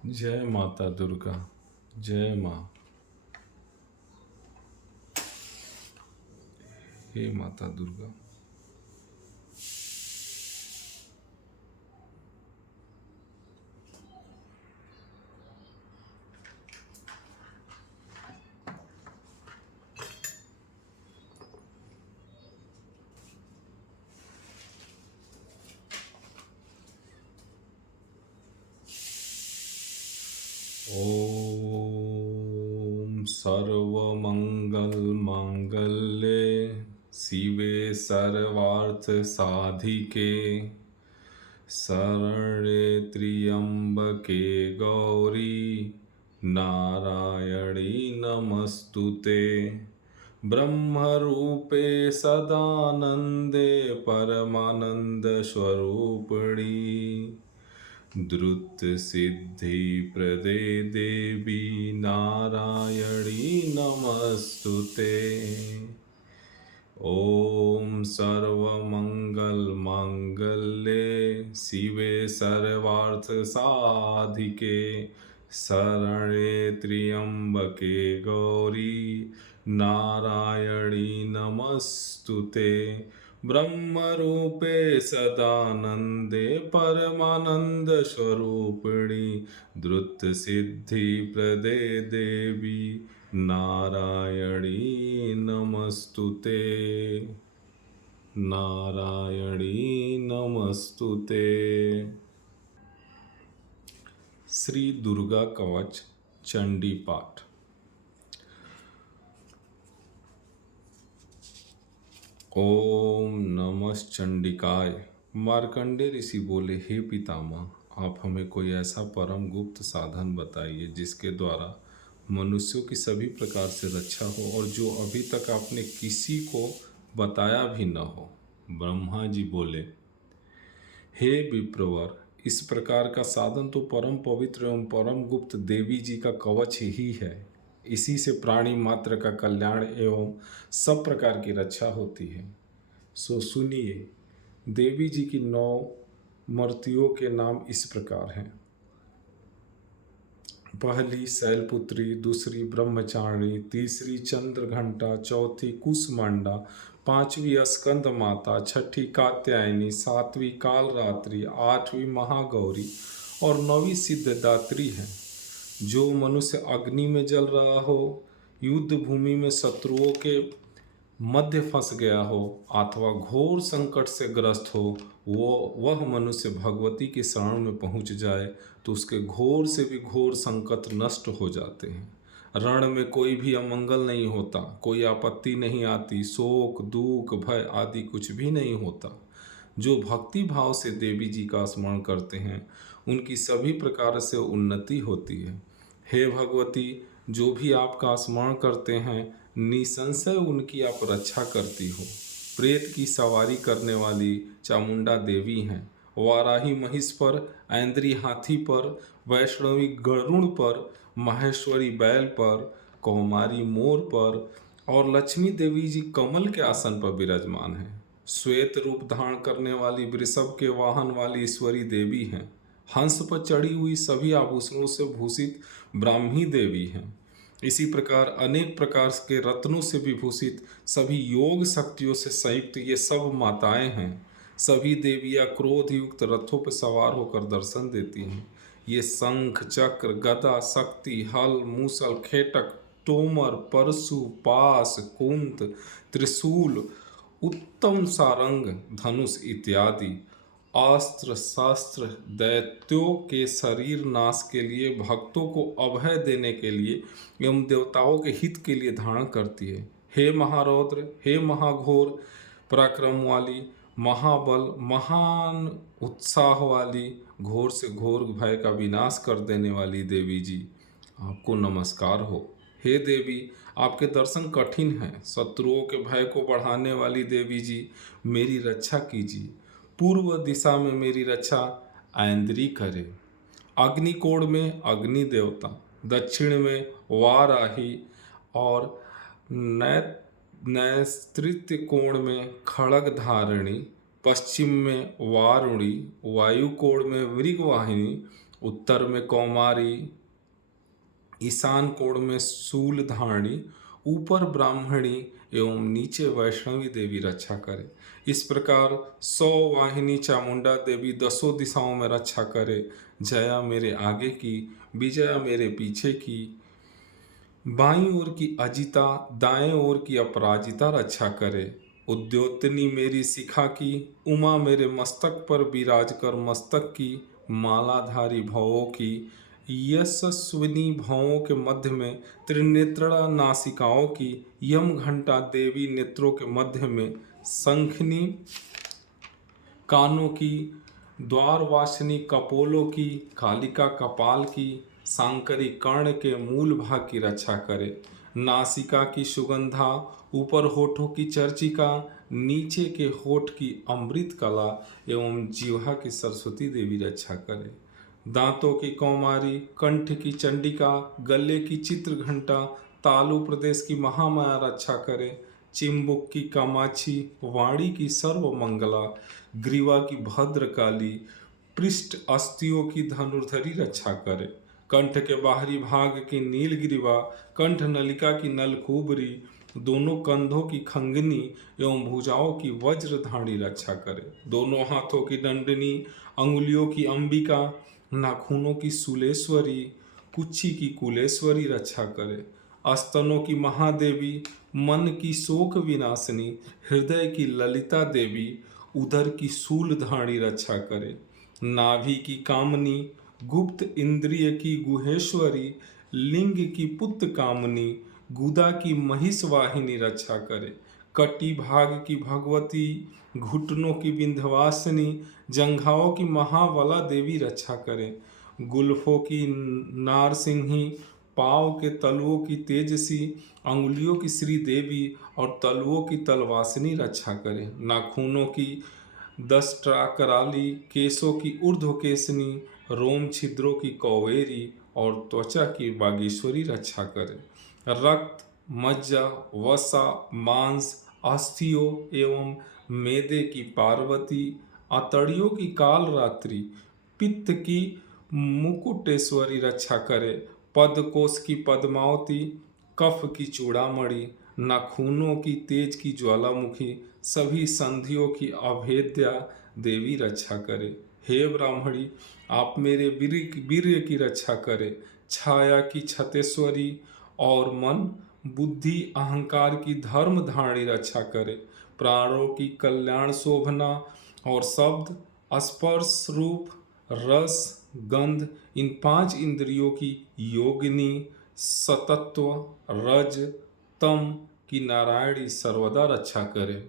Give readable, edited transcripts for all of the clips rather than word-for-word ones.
जय माता दुर्गा। जय माँ। हे माता दुर्गा। ओम सर्वमंगल मांगल्ये शिवे सर्वार्थ साधिके शरण्ये त्र्यंबके गौरी नारायणी नमस्तुते। ब्रह्मरूपे सदानंदे परमानंद स्वरूपिणी द्रुत सिद्धि प्रदे देवी नारायणी नमस्तुते। ओम सर्वमंगल मांगल्ये शिवे सर्वार्थ साधिके शरण्ये त्र्यंबके गौरी नारायणी नमस्तुते। ब्रह्मरूपे सदानंदे परमानंद स्वरूपिणी द्रुत सिद्धि प्रदे देवी नारायणी नमस्तुते। नारायणी नमस्तुते। श्री दुर्गा कवच चंडी पाठ। ओम नमश्चंडिकाय। मार्कंडे ऋषि बोले, हे पितामह, आप हमें कोई ऐसा परम गुप्त साधन बताइए जिसके द्वारा मनुष्यों की सभी प्रकार से रक्षा हो और जो अभी तक आपने किसी को बताया भी न हो। ब्रह्मा जी बोले, हे विप्रवर, इस प्रकार का साधन तो परम पवित्र एवं परम गुप्त देवी जी का कवच ही है। इसी से प्राणी मात्र का कल्याण एवं सब प्रकार की रक्षा होती है। सो सुनिए, देवी जी की 9 मूर्तियों के नाम इस प्रकार हैं। पहली शैलपुत्री, दूसरी ब्रह्मचारिणी, तीसरी चंद्रघंटा, चौथी कुसमांडा, पांचवी स्कंद माता, छठी कात्यायनी, सातवीं कालरात्रि, आठवीं महागौरी और 9वीं सिद्धदात्री है। जो मनुष्य अग्नि में जल रहा हो, युद्ध भूमि में शत्रुओं के मध्य फंस गया हो अथवा घोर संकट से ग्रस्त हो, वह मनुष्य भगवती के शरण में पहुंच जाए तो उसके घोर से भी घोर संकट नष्ट हो जाते हैं। रण में कोई भी अमंगल नहीं होता, कोई आपत्ति नहीं आती, शोक दुख भय आदि कुछ भी नहीं होता। जो भक्ति भाव से देवी जी का स्मरण करते हैं उनकी सभी प्रकार से उन्नति होती है। हे भगवती, जो भी आपका स्मरण करते हैं निसंशय उनकी आप रक्षा करती हो। प्रेत की सवारी करने वाली चामुंडा देवी हैं। वाराही महिष पर, ऐन्द्री हाथी पर, वैष्णवी गरुड़ पर, माहेश्वरी बैल पर, कौमारी मोर पर और लक्ष्मी देवी जी कमल के आसन पर विराजमान हैं। श्वेत रूप धारण करने वाली वृषभ के वाहन वाली ईश्वरी देवी हैं। हंस पर चढ़ी हुई सभी आभूषणों से भूषित ब्राह्मी देवी हैं। इसी प्रकार अनेक प्रकार के रत्नों से विभूषित सभी योग शक्तियों से संयुक्त ये सब माताएं हैं। सभी देवियां क्रोध युक्त रथों पर सवार होकर दर्शन देती हैं। ये शंख चक्र गदा शक्ति हल मूसल खेटक तोमर परशु पास कुंत त्रिशूल उत्तम सारंग धनुष इत्यादि अस्त्र शस्त्र दैत्यों के शरीर नाश के लिए, भक्तों को अभय देने के लिए एवं देवताओं के हित के लिए धारण करती है। हे महारौद्र, हे महाघोर पराक्रम वाली, महाबल महान उत्साह वाली, घोर से घोर भय का विनाश कर देने वाली देवी जी, आपको नमस्कार हो। हे देवी, आपके दर्शन कठिन हैं। शत्रुओं के भय को बढ़ाने वाली देवी जी, मेरी रक्षा कीजिए। पूर्व दिशा में मेरी रक्षा ऐन्द्री करे, अग्निकोण में अग्नि देवता, दक्षिण में वाराही और नैस्तृत्य कोण में खड़ग धारिणी, पश्चिम में वारुणी, वायु कोण में मृगवाहिनी उत्तर में कौमारी, ईशान कोण में शूलधारणी, ऊपर ब्राह्मणी एवं नीचे वैष्णवी देवी रक्षा करे। इस प्रकार 100 वाहिनी चामुंडा देवी 10 दिशाओं में रक्षा करे। जया मेरे आगे की, विजया मेरे पीछे की, बाईं ओर की अजिता, दाएं ओर की अपराजिता रक्षा करे। उद्योतनी मेरी शिखा की, उमा मेरे मस्तक पर विराज कर मस्तक की, मालाधारी भवों की, यशस्विनी भवों के मध्य में, त्रिनेत्रा नासिकाओं की, यम घंटा देवी नेत्रों के मध्य में, शंखनी कानों की, द्वारवासिनी कपोलों की, कालिका कपाल की, सांकरी कर्ण के मूल भाग की रक्षा करे। नासिका की सुगंधा, ऊपर होठों की चर्चिका, नीचे के होठ की अमृत कला एवं जिह्वा की सरस्वती देवी रक्षा करे। दांतों की कौमारी, कंठ की चंडिका, गले की चित्रघंटा, तालु प्रदेश की महामाया रक्षा करे। चिम्बुक की कामाक्षी, वाणी की सर्वमंगला, ग्रीवा की भद्रकाली, पृष्ठ अस्थियों की धनुर्धरी रक्षा करे। कंठ के बाहरी भाग की नीलग्रीवा, कंठ नलिका की नलकूबरी, दोनों कंधों की खंगनी एवं भुजाओं की वज्रधारी रक्षा करे। दोनों हाथों की दंडनी, अंगुलियों की अंबिका, नाखूनों की शूलेश्वरी, कुच्छी की कुलेश्वरी रक्षा करे। स्तनों की महादेवी, मन की शोक विनाशिनी, हृदय की ललिता देवी, उदर की शूलधारी रक्षा करे। नाभि की कामनी, गुप्त इंद्रिय की गुहेश्वरी, लिंग की पुत्र कामनी, गुदा की महिषवाहिनी रक्षा करे। कटी भाग की भगवती, घुटनों की विंध्यवासिनी, जंघाओं की महाबला देवी रक्षा करे। गुल्फों की नारसिंही, पाँव के तलुओं की तेजसी, अंगुलियों की श्री देवी और तलुओं की तलवासिनी रक्षा करे। नाखूनों की दस्ट्रा कराली, केशों की ऊर्ध्वकेशनी, रोम छिद्रों की कौवेरी और त्वचा की बागेश्वरी रक्षा करे। रक्त, मज्जा, वसा, मांस, अस्थियों एवं मेदे की पार्वती, अतड़ियों की कालरात्रि, पित्त की मुकुटेश्वरी रक्षा करे। पदकोश की पद्मावती, कफ की चूड़ामणि, नाखूनों की तेज की ज्वालामुखी, सभी संधियों की अभेद्या देवी रक्षा करे। हे ब्राह्मणी, आप मेरे वीर्य की रक्षा करे। छाया की छतेश्वरी और मन, बुद्धि, अहंकार की धर्म धारणी रक्षा करे। प्राणों की कल्याण शोभना और शब्द, स्पर्श, रूप, रस, गंध, इन 5 इंद्रियों की योगिनी, सतत्व, रज, तम की नारायणी सर्वदा रक्षा करे।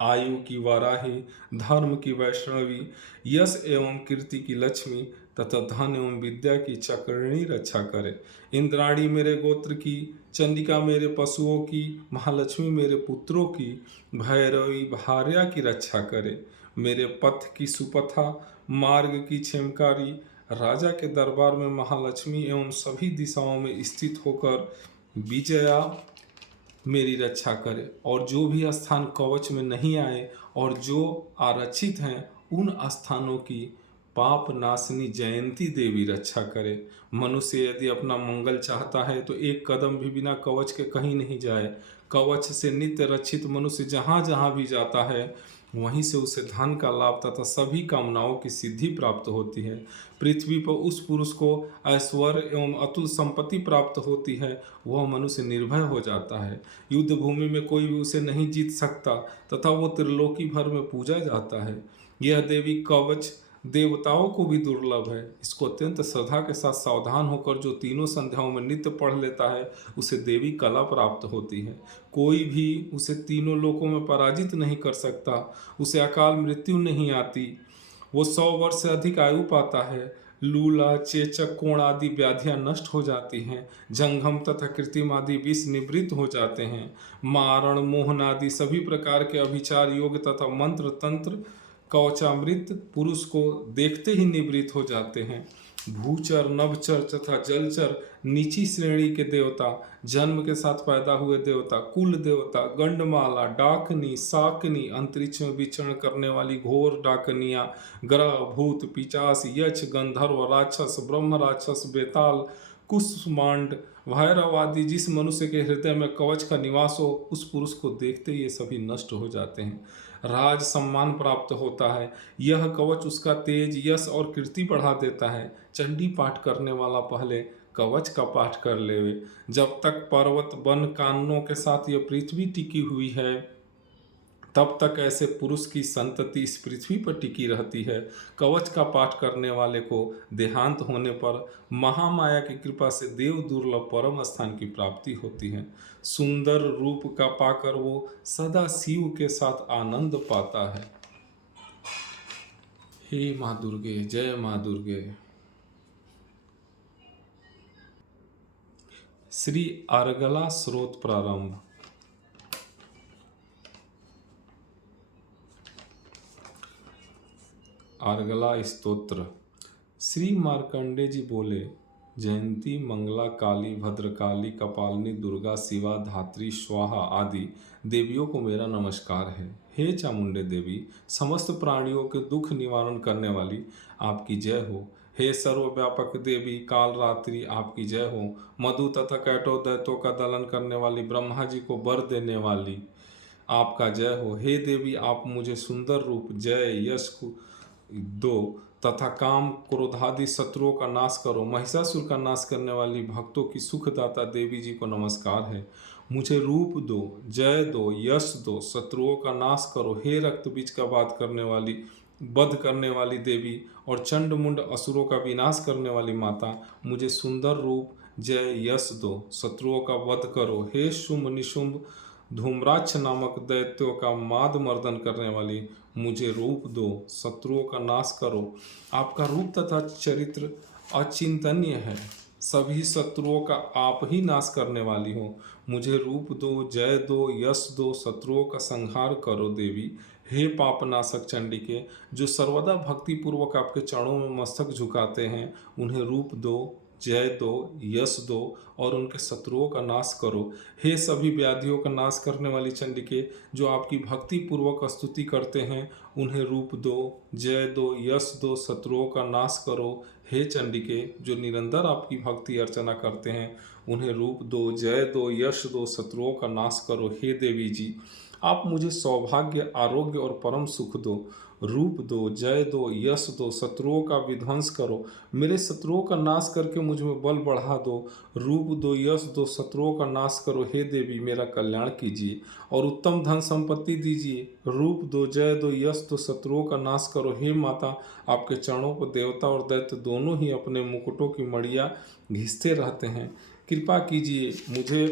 आयु की वाराही, धर्म की वैष्णवी, यश एवं कीर्ति की लक्ष्मी तथा धन एवं विद्या की चक्रिणी रक्षा करे। इंद्राणी मेरे गोत्र की, चंडिका मेरे पशुओं की, महालक्ष्मी मेरे पुत्रों की, भैरवी भार्या की रक्षा करे। मेरे पथ की सुपथा, मार्ग की क्षेमकारी, राजा के दरबार में महालक्ष्मी एवं सभी दिशाओं में स्थित होकर विजया मेरी रक्षा करे। और जो भी स्थान कवच में नहीं आए और जो आरक्षित हैं उन स्थानों की पाप नाशिनी जयंती देवी रक्षा करे। मनुष्य यदि अपना मंगल चाहता है तो एक कदम भी बिना कवच के कहीं नहीं जाए। कवच से नित्य रक्षित मनुष्य जहाँ जहाँ भी जाता है वहीं से उसे धन का लाभ तथा सभी कामनाओं की सिद्धि प्राप्त होती है। पृथ्वी पर उस पुरुष को ऐश्वर्य एवं अतुल संपत्ति प्राप्त होती है, वह मनुष्य निर्भय हो जाता है। युद्ध भूमि में कोई भी उसे नहीं जीत सकता तथा वो त्रिलोकी भर में पूजा जाता है। यह देवी कवच देवताओं को भी दुर्लभ है। इसको अत्यंत श्रद्धा के साथ सावधान होकर जो तीनों संध्याओं में नित्य पढ़ लेता है उसे देवी कला प्राप्त होती है। कोई भी उसे तीनों लोकों में पराजित नहीं कर सकता, उसे अकाल मृत्यु नहीं आती, वो 100 वर्ष से अधिक आयु पाता है। लूला, चेचक, कोण आदि व्याधियां नष्ट हो जाती हैं। जंघम तथा कृत्रिम आदि विष निवृत्त हो जाते हैं। मारण, मोहन आदि सभी प्रकार के अभिचार योग तथा मंत्र तंत्र कवचामृत पुरुष को देखते ही निवृत्त हो जाते हैं। भूचर, नभचर तथा जलचर, नीची श्रेणी के देवता, जन्म के साथ पैदा हुए देवता, कुल देवता, गंडमाला, डाकनी, शाकनी, अंतरिक्ष में विचरण करने वाली घोर डाकनिया, ग्रह, भूत, पिचास, यक्ष, गंधर्व, राक्षस, ब्रह्म राक्षस, बेताल, कुष्मांड, भैरव आदि, जिस मनुष्य के हृदय में कवच का निवास हो, उस पुरुष को देखते ये सभी नष्ट हो जाते हैं। राज सम्मान प्राप्त होता है। यह कवच उसका तेज, यश और कीर्ति बढ़ा देता है। चंडी पाठ करने वाला पहले कवच का पाठ कर लेवे। जब तक पर्वत, वन, काननों के साथ यह पृथ्वी टिकी हुई है, तब तक ऐसे पुरुष की संतति इस पृथ्वी पर टिकी रहती है। कवच का पाठ करने वाले को देहांत होने पर महामाया की कृपा से देव दुर्लभ परम स्थान की प्राप्ति होती है। सुंदर रूप का पाकर वो सदा शिव के साथ आनंद पाता है। हे माँ दुर्गे, जय माँ दुर्गे। श्री अर्गला स्रोत प्रारंभ। अर्गला स्तोत्र। श्री मार्कंडे जी बोले, जयंती, मंगला, काली, भद्रकाली, कपालिनी, दुर्गा, शिवा, धात्री, स्वाहा आदि देवियों को मेरा नमस्कार है। हे चामुंडे देवी, समस्त प्राणियों के दुख निवारण करने वाली, आपकी जय हो। हे सर्वव्यापक देवी काल रात्रि, आपकी जय हो। मधु तथा कैटो दैत्यों का दलन करने वाली, ब्रह्मा जी को वर देने वाली, आपका जय हो। हे देवी, आप मुझे सुंदर रूप, जय, यश दो तथा काम क्रोधादि शत्रुओं का नाश करो। महिषासुर का नाश करने वाली, भक्तों की सुखदाता देवी जी को नमस्कार है। मुझे रूप दो, जय दो, यश दो, शत्रुओं का नाश करो। हे रक्त बीज का वध करने वाली, वध करने वाली देवी और चंड मुंड असुरों का विनाश करने वाली माता, मुझे सुंदर रूप, जय, यश दो, शत्रुओं का वध करो। हे शुंभ निशुंभ धूम्राक्ष नामक दैत्यों का माद मर्दन करने वाली, मुझे रूप दो, शत्रुओं का नाश करो। आपका रूप तथा चरित्र अचिंतनीय है। सभी शत्रुओं का आप ही नाश करने वाली हो। मुझे रूप दो, जय दो, यश दो, शत्रुओं का संहार करो देवी। हे पापनाशक चंडिके, जो सर्वदा भक्ति पूर्वक आपके चरणों में मस्तक झुकाते हैं, उन्हें रूप दो, जय दो, यश दो और उनके शत्रुओं का नाश करो। हे सभी व्याधियों का नाश करने वाली चंडिके, जो आपकी भक्ति पूर्वक स्तुति करते हैं, उन्हें रूप दो, जय दो, यश दो, शत्रुओं का नाश करो। हे चंडिके, जो निरंतर आपकी भक्ति अर्चना करते हैं, उन्हें रूप दो, जय दो, यश दो, शत्रुओं का नाश करो। हे देवी जी, आप मुझे सौभाग्य, आरोग्य और परम सुख दो। रूप दो, जय दो, यश दो, शत्रुओं का विध्वंस करो। मेरे शत्रुओं का नाश करके मुझ में बल बढ़ा दो। रूप दो, यश दो, शत्रुओं का नाश करो। हे देवी, मेरा कल्याण कीजिए और उत्तम धन संपत्ति दीजिए। रूप दो, जय दो, यश दो, शत्रुओं का नाश करो। हे माता, आपके चरणों पर देवता और दैत्य दोनों ही अपने मुकुटों की मड़ियाँ घिसते रहते हैं। कृपा कीजिए, मुझे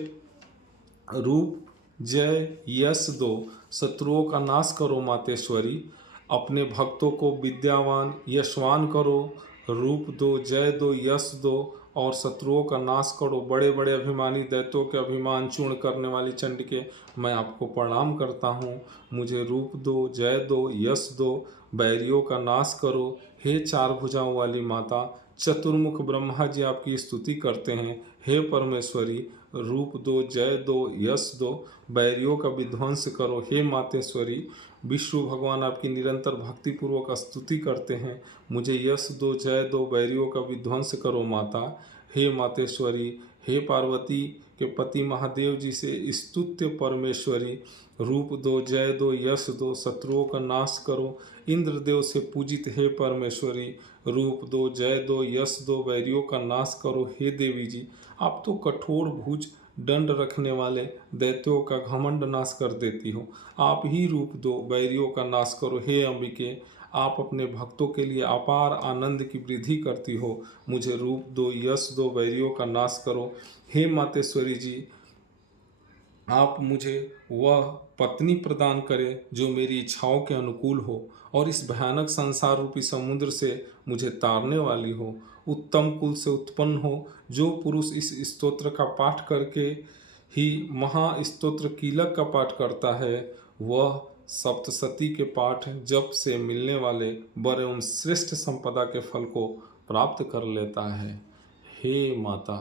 रूप, जय, यश दो, शत्रुओं का नाश करो। मातेश्वरी, अपने भक्तों को विद्यावान, यशवान करो। रूप दो, जय दो, यश दो और शत्रुओं का नाश करो। बड़े बड़े अभिमानी दैत्यों के अभिमान चूर्ण करने वाली चंडिके, मैं आपको प्रणाम करता हूँ। मुझे रूप दो, जय दो, यश दो, बैरियों का नाश करो। हे चार भुजाओं वाली माता, चतुर्मुख ब्रह्मा जी आपकी स्तुति करते हैं। हे परमेश्वरी, रूप दो, जय दो, यश दो, बैरियों का विध्वंस करो। हे मातेश्वरी, विष्णु भगवान आपकी निरंतर भक्तिपूर्वक स्तुति करते हैं। मुझे यश दो, जय दो, बैरियों का विध्वंस करो माता। हे मातेश्वरी, हे पार्वती के पति महादेव जी से स्तुत्य परमेश्वरी, रूप दो, जय दो, यश दो, शत्रुओं का नाश करो। इंद्रदेव से पूजित हे परमेश्वरी, रूप दो, जय दो, यश दो, बैरियों का नाश करो। हे देवी जी, आप तो कठोर भुज दंड रखने वाले दैत्यों का घमंड नाश कर देती हो। आप ही रूप दो, बैरियों का नाश करो। हे अंबिके, आप अपने भक्तों के लिए अपार आनंद की वृद्धि करती हो। मुझे रूप दो, यश दो, बैरियों का नाश करो। हे मातेश्वरी जी, आप मुझे वह पत्नी प्रदान करें जो मेरी इच्छाओं के अनुकूल हो और इस भयानक संसार रूपी समुद्र से मुझे तारने वाली हो। उत्तम कुल से उत्पन्न हो। जो पुरुष इस स्तोत्र का पाठ करके ही महास्तोत्र कीलक का पाठ करता है, वह सप्तशती के पाठ जप से मिलने वाले वर एवं श्रेष्ठ संपदा के फल को प्राप्त कर लेता है। हे माता,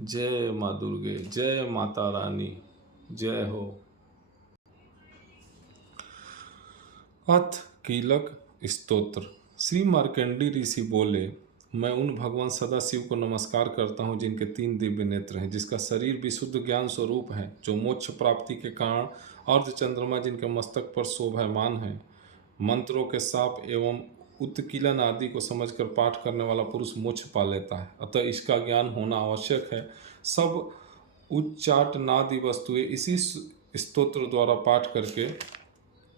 जय माँ दुर्गे, जय माता रानी, जय हो। अथ कीलक स्तोत्र। श्री मार्कंडी ऋषि बोले, मैं उन भगवान सदाशिव को नमस्कार करता हूँ जिनके 3 दिव्य नेत्र हैं, जिसका शरीर विशुद्ध ज्ञान स्वरूप है, जो मोक्ष प्राप्ति के कारण अर्धचंद्रमा जिनके मस्तक पर शोभायमान है, मंत्रों के साप एवं उत्कीलन आदि को समझकर पाठ करने वाला पुरुष मोक्ष पा लेता है, अतः इसका ज्ञान होना आवश्यक है। सब उच्चाटनादि वस्तुएं इसी स्तोत्र द्वारा पाठ करके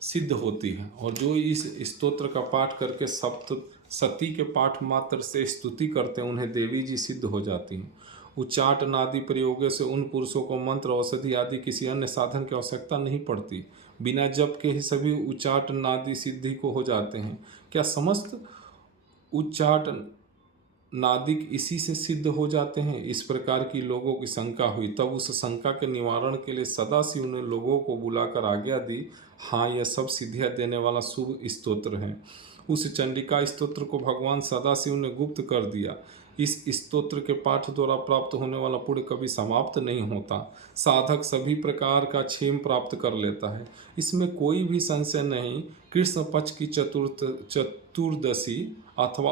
सिद्ध होती है, और जो इस स्तोत्र का पाठ करके सप्त सती के पाठ मात्र से स्तुति करते हैं उन्हें देवी जी सिद्ध हो जाती हैं। उच्चाटनादि प्रयोगों से उन पुरुषों को मंत्र, औषधि आदि किसी अन्य साधन की आवश्यकता नहीं पड़ती, बिना जप के ही सभी उच्चाटनादि सिद्धि को हो जाते हैं। क्या समस्त उच्चाट नादिक इसी से सिद्ध हो जाते हैं? इस प्रकार की लोगों की शंका हुई। तब उस शंका के निवारण के लिए सदाशिव ने लोगों को बुलाकर आज्ञा दी, हाँ, यह सब सिद्धियाँ देने वाला शुभ स्तोत्र है। उस चंडिका स्तोत्र को भगवान सदाशिव ने गुप्त कर दिया। इस स्तोत्र के पाठ द्वारा प्राप्त होने वाला पुण्य कभी समाप्त नहीं होता। साधक सभी प्रकार का क्षेम प्राप्त कर लेता है, इसमें कोई भी संशय नहीं। कृष्ण पक्ष की चतुर्दशी अथवा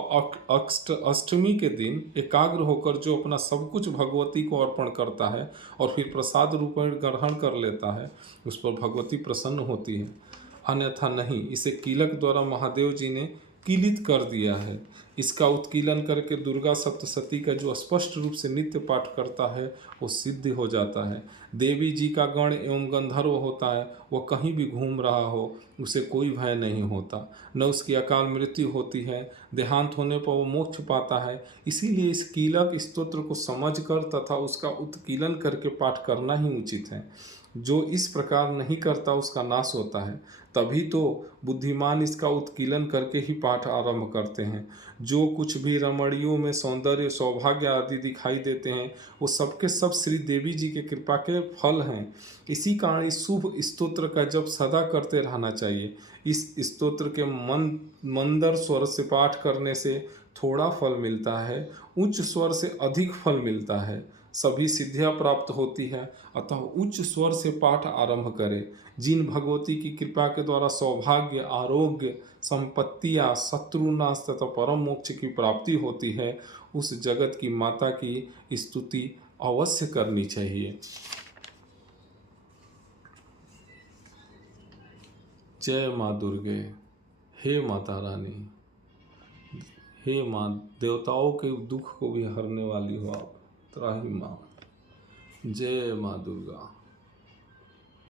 अष्टमी के दिन एकाग्र होकर जो अपना सब कुछ भगवती को अर्पण करता है और फिर प्रसाद रूप में ग्रहण कर लेता है, उस पर भगवती प्रसन्न होती है, अन्यथा नहीं। इसे कीलक द्वारा महादेव जी ने कीलित कर दिया है। इसका उत्कीलन करके दुर्गा सप्तशती का जो स्पष्ट रूप से नित्य पाठ करता है वो सिद्ध हो जाता है। देवी जी का गण एवं गंधर्व होता है, वह कहीं भी घूम रहा हो उसे कोई भय नहीं होता, न उसकी अकाल मृत्यु होती है, देहांत होने पर वो मोक्ष पाता है। इसीलिए इस कीलक स्तोत्र को समझकर तथा उसका उत्कीलन करके पाठ करना ही उचित है। जो इस प्रकार नहीं करता उसका नाश होता है। तभी तो बुद्धिमान इसका उत्कीलन करके ही पाठ आरंभ करते हैं। जो कुछ भी रमणियों में सौंदर्य, सौभाग्य आदि दिखाई देते हैं वो सबके सब श्री देवी जी के कृपा के फल हैं। इसी कारण इस शुभ स्तोत्र का जप सदा करते रहना चाहिए। इस स्तोत्र के मंदर स्वर से पाठ करने से थोड़ा फल मिलता है, उच्च स्वर से अधिक फल मिलता है, सभी सिद्धियां प्राप्त होती है। अतः उच्च स्वर से पाठ आरंभ करें। जिन भगवती की कृपा के द्वारा सौभाग्य, आरोग्य, संपत्तियां, शत्रुनाश तथा परम मोक्ष की प्राप्ति होती है, उस जगत की माता की स्तुति अवश्य करनी चाहिए। जय माँ दुर्गे, हे माता रानी, हे माँ, देवताओं के दुख को भी हरने वाली हो आप, त्राही माँ। जय माँ दुर्गा।